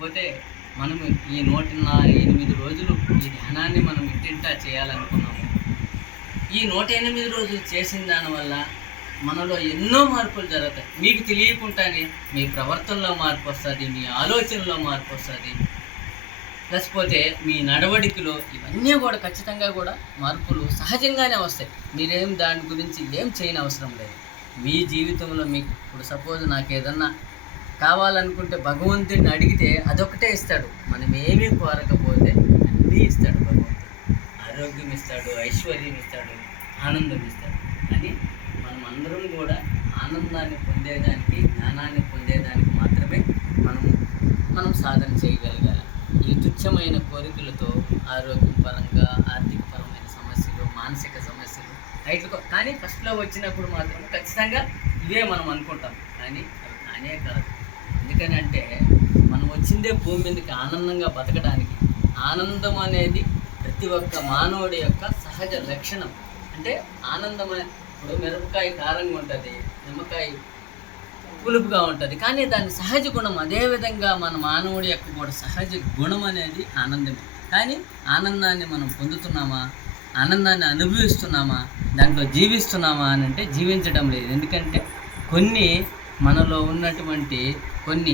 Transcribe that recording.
కాకపోతే మనము ఈ 108 రోజులు ఈ ధ్యానాన్ని మనం ఇంటింటా చేయాలనుకున్నాము. ఈ 108 రోజులు చేసిన దానివల్ల మనలో ఎన్నో మార్పులు జరుగుతాయి. మీకు తెలియకుండానే మీ ప్రవర్తనలో మార్పు వస్తుంది, మీ ఆలోచనలో మార్పు వస్తుంది, లేకపోతే మీ నడవడికలో ఇవన్నీ కూడా ఖచ్చితంగా కూడా మార్పులు సహజంగానే వస్తాయి. మీరేం దాని గురించి ఏం చేయని అవసరం లేదు. మీ జీవితంలో మీకు ఇప్పుడు సపోజ్ నాకు ఏదన్నా కావాలనుకుంటే భగవంతుడిని అడిగితే అదొకటే ఇస్తాడు. మనం ఏమీ కోరకపోతే అన్నీ ఇస్తాడు భగవంతుడు. ఆరోగ్యం ఇస్తాడు, ఐశ్వర్యం ఇస్తాడు, ఆనందం ఇస్తాడు. కానీ మనం అందరం కూడా ఆనందాన్ని పొందేదానికి, జ్ఞానాన్ని పొందేదానికి మాత్రమే మనం సాధన చేయగలగాలి. ఈ తుచ్చమైన కోరికలతో ఆరోగ్యం పరంగా, ఆర్థిక పరమైన సమస్యలు, మానసిక సమస్యలు కానీ ఫస్ట్లో వచ్చినప్పుడు మాత్రం ఖచ్చితంగా ఇవే మనం అనుకుంటాం. కానీ అవి కానే కాదు. ఎందుకనంటే మనం వచ్చిందే భూమి మీదకి ఆనందంగా బతకడానికి. ఆనందం అనేది ప్రతి ఒక్క మానవుడి యొక్క సహజ లక్షణం. అంటే ఆనందం ఇప్పుడు మిరపకాయ కారంగా ఉంటుంది, నిమ్మకాయ పులుపుగా ఉంటుంది, కానీ దాని సహజ గుణం. అదేవిధంగా మన మానవుడి యొక్క కూడా సహజ గుణం అనేది ఆనందమే. కానీ ఆనందాన్ని మనం పొందుతున్నామా, ఆనందాన్ని అనుభవిస్తున్నామా, దాంట్లో జీవిస్తున్నామా అని అంటే జీవించడం లేదు. ఎందుకంటే మనలో ఉన్నటువంటి కొన్ని